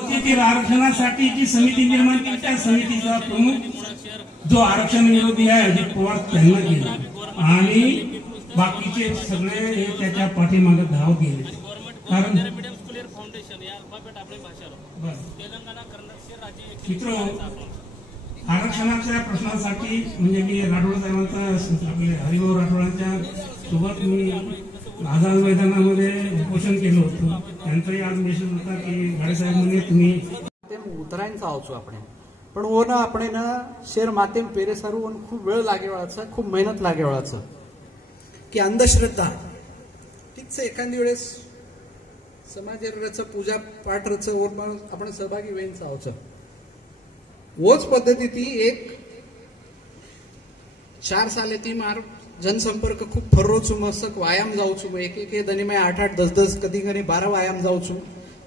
आरक्षणासाठी जी समिती निर्माण केली त्या समितीचा प्रमुख जो आरक्षण विरोधी आहे अजित पवार त्यांना केला आणि बाकीचे सगळे हे त्याच्या पाठीमागे धाव गेले. कारण मित्र आरक्षणाच्या प्रश्नासाठी म्हणजे मी राठोड साहेबांचा आपले हरिभाऊ राठोडांच्या सोबत मी आझाद मैदानामध्ये उपोषण केलं होतं. त्यांचाही आज मेसेज होता की गाडेसाहेब म्हणे तुम्ही उतरायचं आवचो आपण पण वो ना આપણે ना શેર માતે પેરે સારું અને ખૂબ વેળ લાગેવાળા છે, ખૂબ મહેનત લાગેવાળા છે કે અંધશ્રદ્ધા ઠીક છે. એखादी वेळेस समाजाचं पूजा पाठ रच आपण सहभागी वेळचा आवचं वोच पद्धती ती एक 4 साले ती मार जनसंपर्क खूप फररोचू मस्तक व्यायाम जाऊचू एक दनी मैं 8-8 10-10 कधी कधी 12 व्यायाम जाऊचू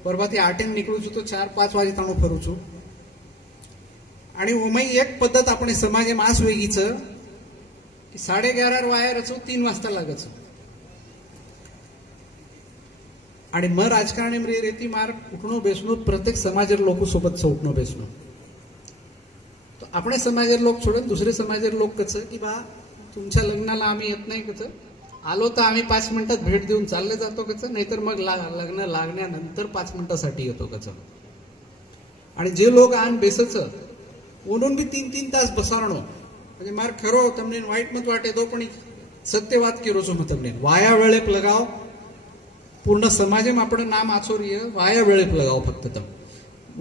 परवा ती 8 निकळूचू तो 4-5 वाजे ताणू फरूचू आणि ओमई एक पद्धत आपण समाज मास वेगीच की 11:30 वाया रचू 3 वाजता लागच आणि मग राजकारणी रेती मार उठणं बेसणं प्रत्येक समाजेर लोक सोबत उठणं बेसणं तो आपण समाजेर लोक सोडून दुसरे समाजेर लोक कच की बा तुमच्या लग्नाला आम्ही येत नाही कच आलो तर आम्ही 5 मिनिटात भेट देऊन चालले जातो कच नाहीतर मग लग्न लागण्यानंतर 5 मिनिटासाठी येतो कच आणि जे लोक आण बेसच म्हणून बी 3-3 तास बसारणं म्हणजे मार खरो तमने वाईट मत वाटे तो पण सत्यवाद केलो छो मग तमने वाया वेळेप लगाव पूर्ण समाजेम आपण नाम आचोरीय वाया वेळेप लगाव फक्त तम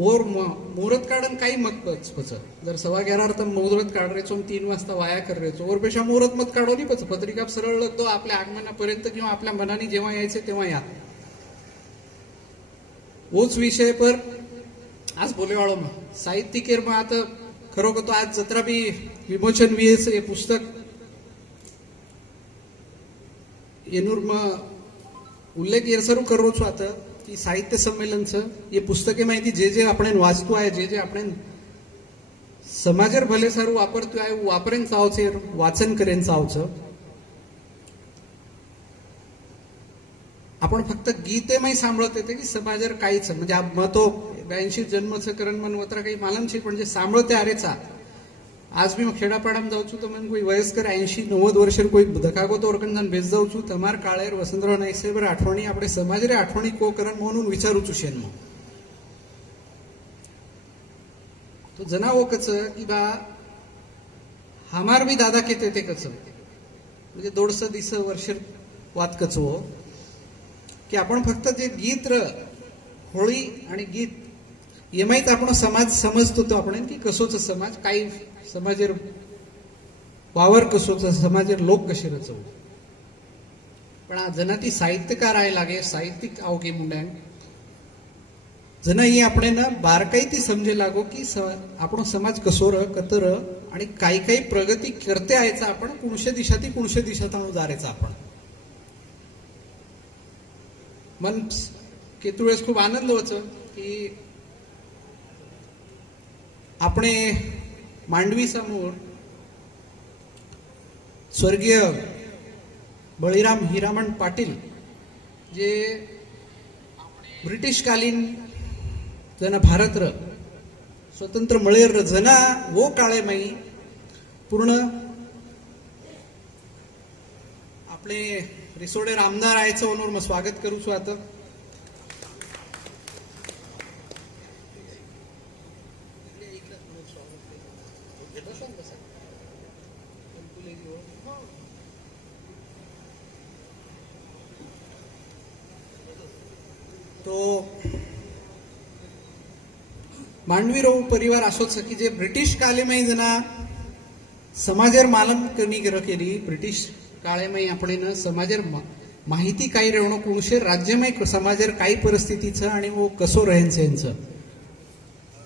और मुहूर्त काढन काही मत पच जर 11:15 तम मुहूर्त काढ रे 3 वाजता वाया कर रे और पेशा मुहूर्त मत काढो नाही पच पत्रिका सरळ लगतो आपल्या आगमनापर्यंत किंवा आपल्या मनाने जेव्हा यायचे तेव्हा या वोच विषय पर आज बोलेवाळो मग साहित्यिकेर मग आता खरो तो आज जत्रा बी विमोचन वीस हे पुस्तक येनूर मग उल्लेख येरसरू करो छो आता की साहित्य संमेलनचं हे पुस्तके माहिती जे जे आपण वाचतो आहे जे जे आपण समाजेर भले सारू वापरतो आहे वापरेन चावचे वाचन करेन चावचं आपण फक्त गीते माही सांभळत येते की समाजेर काहीच म्हणजे मतो 82 जन्मचं करण मन वत्रा काही मालम छे पण जे सांभळते आरेचा आज भी खेडापाडाम जाऊँ तो मन कोई वयस्कर 80-90 वर्षर कोई धकागो तो ओरकन भेज जाऊँ तमार काळेर वसंतराव नाईक साहेब आठवणी આપણે समाजरे आठवणी को करण म्हणून विचारूचू शेन मग तो जनावो कच की बा हमार भी दादा केते ते कच म्हणजे 150 वर्षर वात कचो की आपण फक्त जे गीत होळी आणि गीत येमाईत आपण समाज समजतो तो आपण की कसोच समाज काही समाजेर वावर कसोच समाजेर लोक कसे रचव पण जना ती साहित्यकार आहे लागे साहित्यिक आवगे मुंड्यांग जना ही आपण ना बारकाई ती समजे लागो की आपण समाज कसोर कतर आणि काही काही प्रगती करते आहेचा आपण कुणशे दिशात आणू जारेचा आपण मन केतु वेळेस खूप आनंद होतो की આપણે માંડવી સમોર સ્વર્ગીય બળીરામ હીરામણ પાટીલ જે બ્રિટિશકાલીન जना भारत स्वतंत्र मळेर जना वो काळे माई पूर्ण आपले रिसोडे आमदार आयचं ओनवर मग स्वागत करू छो आता तो मांडवी रो परिवार असोच की जे ब्रिटिश काळेमाई जना समाजेर मालम कमी केली ब्रिटिश काळेमाई आपण समाजेर माहिती काही रेवणं कोणशे राज्यमय समाजेर काही परिस्थितीचं आणि वो कसो रहेन सेनचं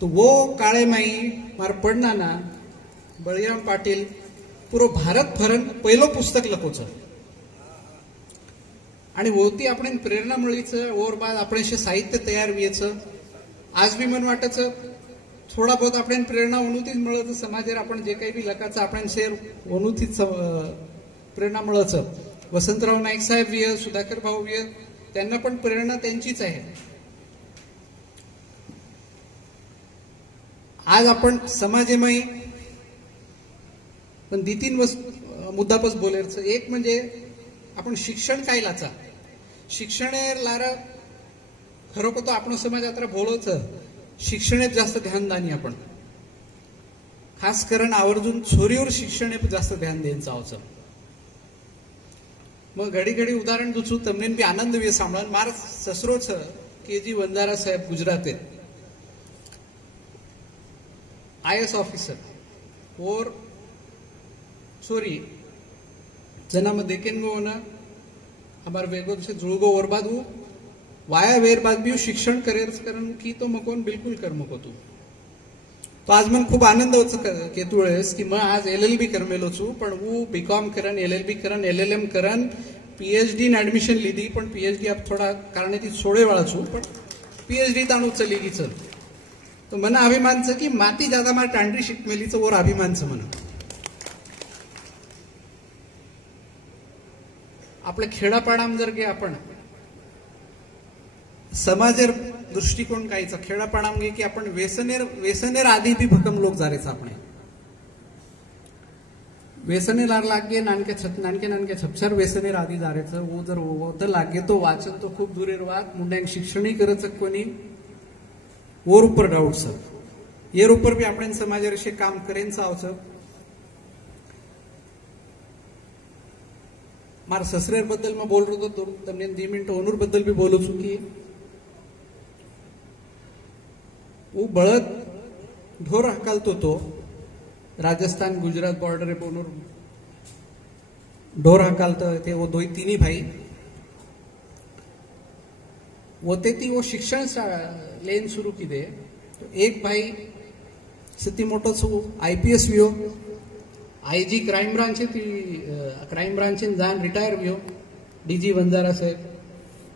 तो वो काळेमाई मार पडना ना बळीराम पाटील पुरो भारत फरन पहिलो पुस्तक लखोच आणि वोती आपण प्रेरणा मिळीचं और बाद आपण साहित्य तयार व्हायचं आज भी मन वाटच थोडा बहुत आपण प्रेरणा ओनूतीच मिळत समाजेर आपण जे काही बी लकाचं आपण शेअर ओनूतीच प्रेरणा मिळच वसंतराव नाईक साहेब विय सुधाकर भाऊ विय त्यांना पण प्रेरणा त्यांचीच आहे आज आपण समाजमय पण दी-तीन मुद्दा पस बोलेरचं. एक म्हणजे आपण शिक्षण काय लाचा, शिक्षण लारा खरोखर तो आपण समाज आता बोलवच शिक्षणात जास्त ध्यान दानी आपण खास करून आवर्जून छोरीवर शिक्षणात जास्त ध्यान द्यायचं आवचं. मग घडी घडी उदाहरण दुचू तमने बी आनंद वे सांभाळून मार ससरोच KG वंजारा साहेब गुजरात IAS ऑफिसर और छोरी जना देखें गो ना हमारे वेगो से जुड़गो और बाद वो वाया वेर बाद भी शिक्षण करेर करन की तो मकोन बिल्कुल कर मको तू. तो आज मन खूप आनंद होच केतुळेस की मैं आज LLB करमेलो छू पण वो BCom करन LLB करन LLM करन PhD इन एडमिशन लीधी पण PhD अब थोड़ा कारण ती सोडे वाला छू पण PhD ताणू चली गी चल. तो मना अभिमान छ की माती ज्यादा मार टांडरी शिकमेली च और अभिमान छ मना. आपल्या खेडापाडाम जर गे आपण समाजेर दृष्टिकोन कायचा खेडापाडाम गे की आपण व्यसनेर आधी भी भक्कम लोक जारेच आपण व्यसनेर लागे नानके छपछार व्यसनेर आधी जारेचं वो जर वो लागे तो वाचन तो खूप दुरेर वाद मुंड्यांक शिक्षणही करच कोणी और ऊपर डाउट सर येर ऊपर भी आपण समाजेर असे काम करेन आवचं. मार ससरेर बद्दल मैं बोल रहा तो तमने 2 मिनिट ओनूर बद्दल भी बोलू छू की वो बळद ढोर हकालतो तो राजस्थान गुजरात बॉर्डर बोनूर ढोर हकालतो ते वो 2-3 भाई वो ते ती वो शिक्षण लेन शुरू की दे. तो एक भाई सती मोटो छू IPS वियो IG क्राइम ब्रांच जान रिटायर वियो DG वंजारा साहेब.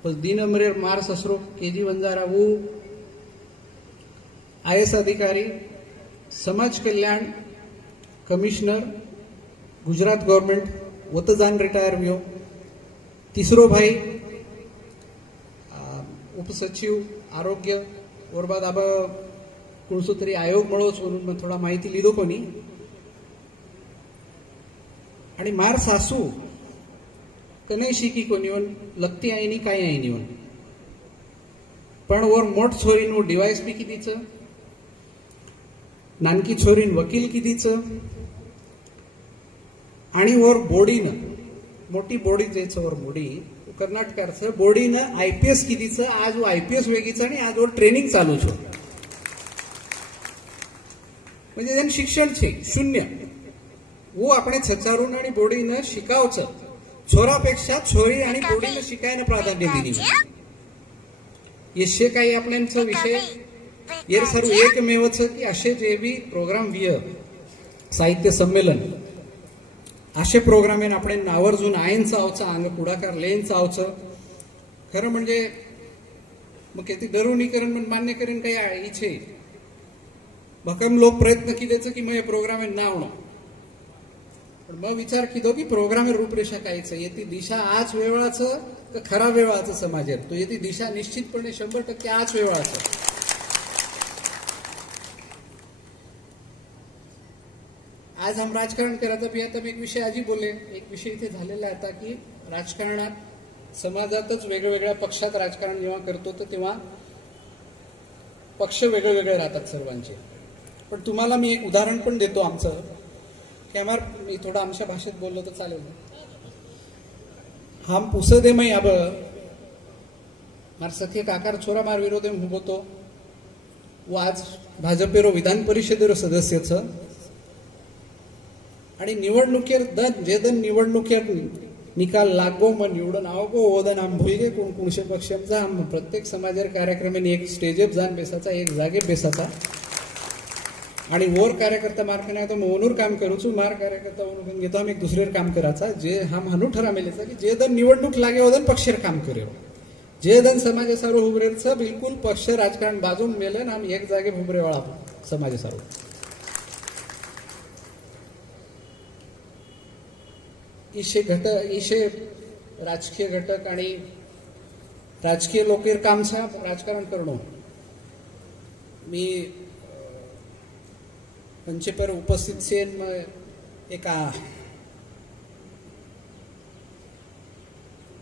बस 2 नंबर मार ससरो KG वंजारा वो IAS अधिकारी समाज कल्याण कमिश्नर गुजरात गवर्नमेंट वो तो जान रिटायर वियो. तीसरो भाई उपसचिव आरोग्य और बाद अब कोणसो तरी आयोग मळोच म्हणून मग थोडा माहिती लिधो कोणी. आणि मार सासू कने शिकी कोणी लगती आई नी काय आई नी पण और मोठ छोरीन वो डिवाइस बी कितीचं नानकी छोरीन वकील कितीचं आणि और बोडीन मोठी बोडी जायचं और मोडी कर्नाटकाचं बोडीनं IPS कितीचं आज वो IPS वेगीचं आणि आज वो ट्रेनिंग चालू छो म्हणजे जन शिक्षण छे शून्य वो आपण छचारून आणि बोडीनं शिकावचं. छोरापेक्षा छोरी आणि बोडीनं शिकायला प्राधान्य दिली. येशे काही आपल्याचा विषय येर सर्व एकमेवच की असे जे बी प्रोग्राम विय साहित्य संमेलन असे प्रोग्राम आपण आवर्जून आयनचं आवचं अंग पुढाकार लेनचं आवचं. खरं म्हणजे मग किती डरुणीकरण पण मान्य करेन काही इच्छे भक्कम लोक प्रयत्न किदेचं की मग हे प्रोग्राम नाव न पण मग विचार किदो की प्रोग्राम रूपरेषा कायचं येती दिशा आज वेळाचं का खरा वेळाचं समाजात तो येती दिशा निश्चितपणे 100% आज वेळाचं. आज हम राजकारण करायचं भी आता एक विषय आजी बोले एक विषय इथे झालेला आहे आता की राजकारणात समाजातच वेगवेगळ्या पक्षात राजकारण जेव्हा करतो तर तेव्हा पक्ष वेगळे राहतात सर्वांचे. पण तुम्हाला मी एक उदाहरण पण देतो आमचं की आम्हाला मी थोडं आमच्या भाषेत बोललो तर चालेल. हम पुसदे मई अब मार सखे काकार छोरा मार विरोधे हुबोतो वो आज भाजपेरो विधान परिषदेरो सदस्यचं आणि निवडणुकीर दन निवडणुकीर निकाल लागो मग निवडून आवगो ओदन आम भुईगे कोणशे पक्षांचा आम प्रत्येक समाजेर कार्यक्रमाने एक स्टेजेप जान बेसाचा एक जागे बेसाचा आणि वोर कार्यकर्ता मार्कने तो मोनूर काम करूचू मार कार्यकर्ता म्हणून घेतो आम्ही एक दुसरेर काम करायचा जे हम हानू ठरा मेलेचा की जे दन निवडणूक लागे ओदन पक्षेर काम करेल जे दन समाज सारो हुबरेरचं बिलकुल पक्ष राजकारण बाजून मेलन आम एक जागे हुबरे वाळा समाज सारो. इशे राजकीय घटक आणि राजकीय लोकेर कामचा राजकारण करणं मी मंचे पर उपस्थित सेन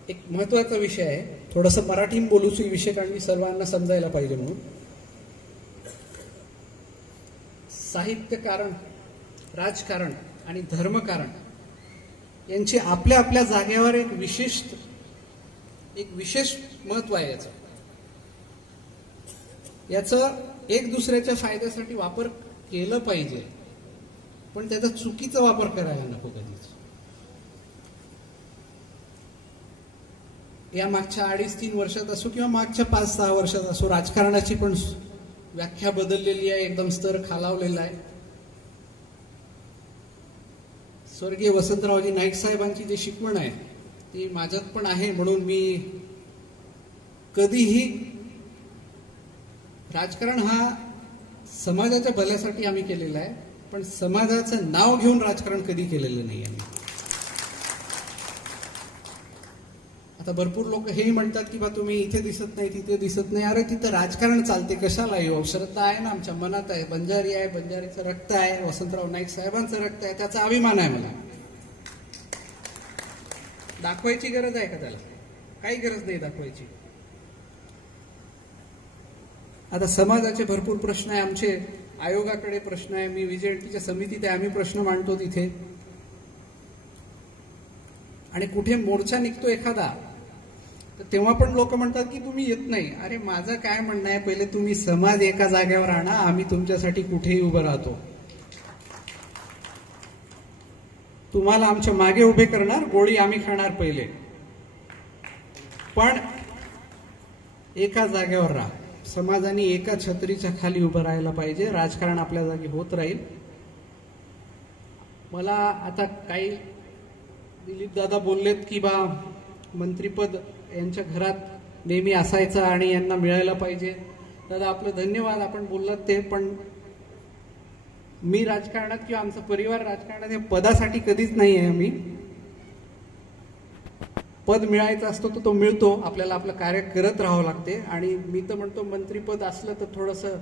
एक महत्वाचा विषय आहे. थोडंसं मराठीत बोलूच विषय, कारण मी सर्वांना समजायला पाहिजे म्हणून. साहित्यकारण, राजकारण आणि धर्मकारण यांची आपल्या आपल्या जागेवर एक विशेष महत्व आहे. याचं एक दुसऱ्याच्या फायद्यासाठी वापर केलं पाहिजे, पण त्याचा चुकीचा वापर करायला नको कधीच. या मागच्या 2.5-3 वर्षात असो किंवा मागच्या 5-6 वर्षात असो, राजकारणाची पण व्याख्या बदललेली आहे, एकदम स्तर खालावलेला आहे. स्वर्गीय वसंतरावजी नाईक साहेबांची जी शिकवण आहे ती माझ्यात पण आहे, म्हणून मी कधीही राजकारण हा समाजाच्या भल्यासाठी आम्ही केलेला आहे, पण समाजाचं नाव घेऊन राजकारण कधी केलेलं नाही आम्ही. आता भरपूर लोक हेही म्हणतात की बा तुम्ही इथे दिसत नाही, तिथे दिसत नाही. अरे तिथं राजकारण चालते, कशाला येऊ? श्रद्धा आहे ना, आमच्या मनात आहे. बंजारी आहे, बंजारीचं रक्त आहे. वसंतराव नाईक साहेबांचं रक्त आहे, त्याचा अभिमान आहे मला. दाखवायची गरज आहे का त्याला? काही गरज नाही दाखवायची. आता समाजाचे भरपूर प्रश्न आहे, आमचे आयोगाकडे प्रश्न आहे, मी विजयटीच्या समितीत आहे, आम्ही प्रश्न मांडतो तिथे. आणि कुठे मोर्चा निघतो एखादा, तर तेव्हा पण लोक म्हणतात की तुम्ही येत नाही. अरे माझं काय म्हणणं आहे, पहिले तुम्ही समाज एका जागेवर आणा, आम्ही तुमच्यासाठी कुठेही उभं राहतो. तुम्हाला आमच्या मागे उभे करणार, गोळी आम्ही खाणार पहिले, पण एका जागेवर राहा. समाजाने एका छत्रीच्या खाली उभं राहायला पाहिजे. राजकारण आपल्या जागी होत राहील. मला आता काही दिलीप दादा बोललेत की बा मंत्रीपद यांच्या घरात नेहमी असायचं आणि यांना मिळायला पाहिजे. दादा आपलं धन्यवाद, आपण बोललात ते. पण मी राजकारणात किंवा आमचा परिवार राजकारणात हे पदासाठी कधीच नाही आहे. आम्ही पद मिळायचा असतो तो मिळतो, आपल्याला आपलं कार्य करत राहावं लागते. आणि मी तर म्हणतो मंत्रीपद असलं तर थोडंसं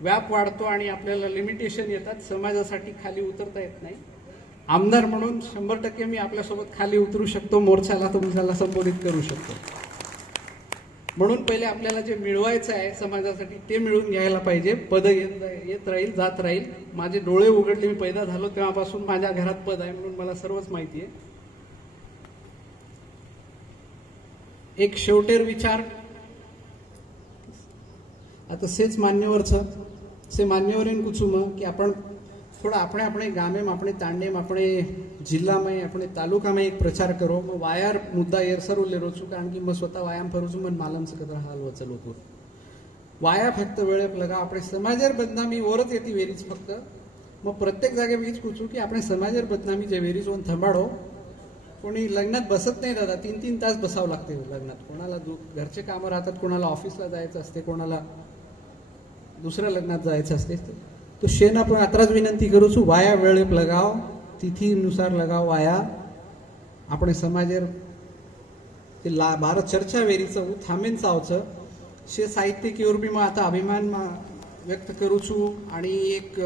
व्याप वाढतो आणि आपल्याला लिमिटेशन येतात, समाजासाठी खाली उतरता येत नाही. आमदार म्हणून 100% मी आपल्यासोबत खाली उतरू शकतो, मोर्चाला तुमच्याला संबोधित करू शकतो. म्हणून पहिले आपल्याला जे मिळवायचं आहे समाजासाठी ते मिळवून घ्यायला पाहिजे. पद येत राहील, जात राहील. माझे डोळे उघडले, मी पैदा झालो तेव्हापासून माझ्या घरात पद आहे, म्हणून मला सर्वच माहिती आहे. एक शेवटेर विचार आता सेच मान्यवरचं से मान्यवरेन कुचुम कि आपण थोड़ा अपने गामे में अपने तांडे में अपने जिला में अपने तालुका में एक प्रचार करो. मैं वायर मुद्दा येरसर ले रो છું, કારણ કે मैं स्वतः व्यायाम करू છું, મને मालम से कदर हाल वचल होतो. वाया फक्त वेळेप लगा આપણે समाजर बदनामी वरच येती वेरीच फक्त. मग प्रत्येक जागे मीच पूछू की આપણે समाजर बदनामी जे वेरीच होऊन थांबाडो. कोणी लग्नात बसत नाही दादा, 3-3 तास बसावं लागते लग्नात. कोणाला घरचे कामं राहतात, कोणाला ऑफिसला जायचं असते, कोणाला दुसऱ्या लग्नात जायचं असते. तो शेना पण आत्राच विनंती करू છું, वाया वेळेप लगाव, तिथीनुसार लगाव वाया. આપણે સમાજેર તે ભારત ચર્ચા વેરીचं થાंबेन चावचं शे साहित्य की बी मग आता अभिमान व्यक्त करू છું. आणि एक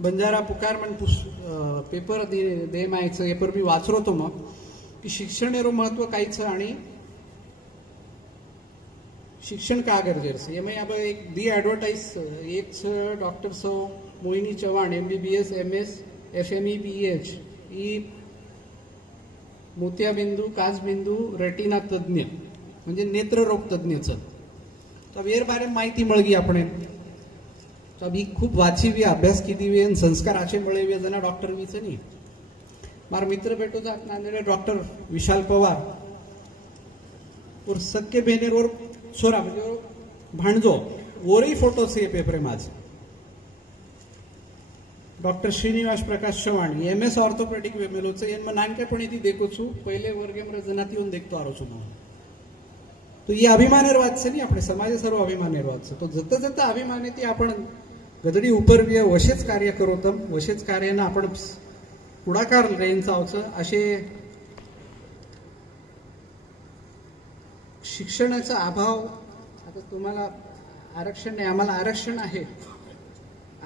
बंजारा पुकार म्हण पेपर दे मायचं पेपर बी वाचलो तो मग की शिक्षणेरो महत्व कायचं आणि शिक्षण का गरजेचं. एम अब एक दी एडवर्टाइज एक डॉक्टर सौ Mohini Chavan MBBS MS FME BH ई मोतियाबिंदू काचबिंदू रेटिना तज्ञ म्हणजे नेत्ररोग तज्ञचं. तर वेर बारे माहिती मळगी आपण ही खूप वाचीवी अभ्यास कितीवी आणि संस्कार आचे मळेवी जना डॉक्टर वीचं नाही. मार मित्र भेटो जात नांदेड डॉक्टर विशाल पवार और सक्के बेनेर और छोरा म्हणजे भाणजो वरही फोटो से पेपर माझ. डॉक्टर श्रीनिवास प्रकाश चव्हाण MS ऑर्थोपेडिक वेमेलोचं एन नानकेपणी ती देखो छू. पहिले वर्गेमर जनात येऊन देखतो आरो छू. तो ये अभिमानेर वाचছে नाही, આપણે समाजे सर्व अभिमानेर वाचছে. तो जत जत अभिमाने ती आपण गदडी उपर वशेच कार्य करोतम वशेच कार्यानं आपण पुढाकार रेंचा आवचं. असे शिक्षणाचा अभाव. आता तुम्हाला आरक्षण नाही, आम्हाला आरक्षण आहे,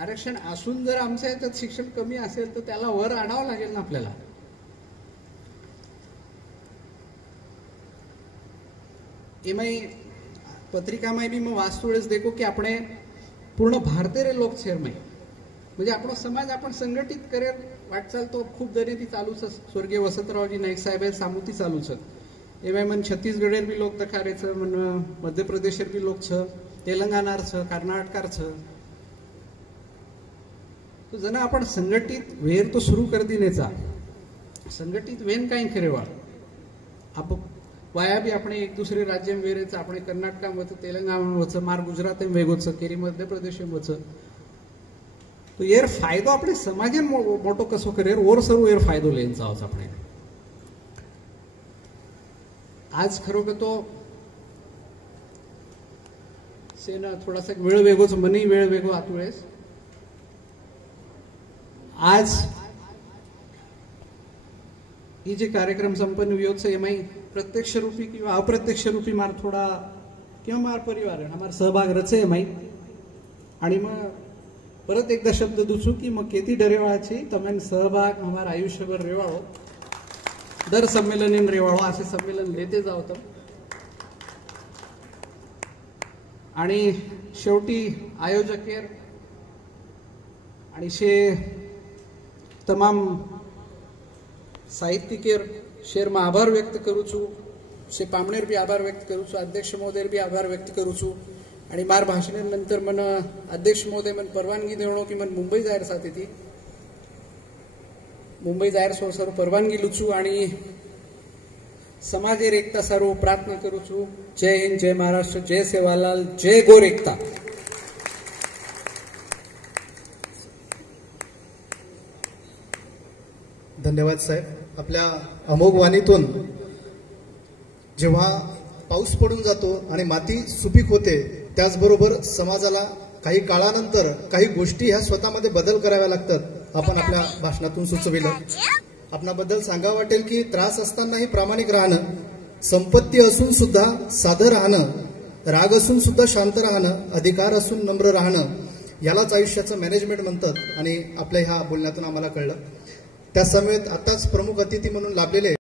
आरक्षण असून जर आमच्या याच्यात शिक्षण कमी असेल तर त्याला वर आणावं लागेल ना आपल्याला. एमाई पत्रिका में भी मैं वास्तुवेळेस देखो कि આપણે पूर्ण भारतीय लोक छेर में म्हणजे આપણો સમાજ आपण संघटित करेल वाटचाल तो खूप जरी ती चालू छ. स्वर्गीय वसंतरावजी नाईक साहेब सामुती चालू छ. एवं मन छत्तीसगढ़ेर भी लोक दखारे छ, मन मध्य प्रदेशेर भी लोक छ, तेलंगानार छ, कर्नाटकार छ. तो जना आपण संघटित वेर तो सुरू कर दिनेचा संघटित वेन काही करेवा आप वाया भी આપણે एक दूसरे राज्य में वेरेच આપણે कर्नाटका में तेलंगाना वच मार गुजरात में वेगोच केरी मध्य प्रदेश में वच. तो यार फायदो આપણે समाजन मोटो कसो करेर ओर सर्व यार फायदो लेन जावच આપણે. आज खरो के तो सेना थोडासा वेळ वेगोच मनी वेळ वेगो आतुळेस. आज ही जे कार्यक्रम संपन्न वियोत से एमाई प्रत्यक्ष रूपी किंवा अप्रत्यक्ष रूपी मार थोडा किंवा मार परिवार हमार सहभाग रचे एमाई. आणि मग परत एकदा शब्द दुसू की मग केती डरेवाळाची तमेन सहभाग हमार आयुष्यभर रेवाळो दर संमेलन रेवाळो असे संमेलन लेते जावतं. आणि शेवटी आयोजकेर आणि शे तमाम साहित्यिकेर शेर में आभार व्यक्त करू छू. शे पामणेर भी आभार व्यक्त करू छू. अध्यक्ष महोदय भी आभार व्यक्त करू छू. आणि मार भाषणानंतर मन अध्यक्ष महोदय मन परवानगी देवणो की मन मुंबई जाहीर साथी थी मुंबई जाहीर सोर परवानगी लुचू आणि समाजेर एकता सारू प्रार्थना करू छू. जय हिंद, जय महाराष्ट्र, जय सेवालाल, जय गोर एकता. धन्यवाद साहेब. आपल्या अमोघ वाणीतून जेव्हा पाऊस पडून जातो आणि माती सुपीक होते त्याचबरोबर समाजाला काही काळानंतर काही गोष्टी ह्या स्वतःमध्ये बदल कराव्या लागतात. आपण आपल्या भाषणातून सुचविलं. आपणाबद्दल सांगावं वाटेल की त्रास असतानाही प्रामाणिक राहणं, संपत्ती असून सुद्धा साधं राहणं, राग असून सुद्धा शांत राहणं, अधिकार असून नम्र राहणं यालाच आयुष्याचं मॅनेजमेंट म्हणतात आणि आपल्या ह्या बोलण्यातून आम्हाला कळलं. त्या समेत आताच प्रमुख अतिथी म्हणून लाभलेले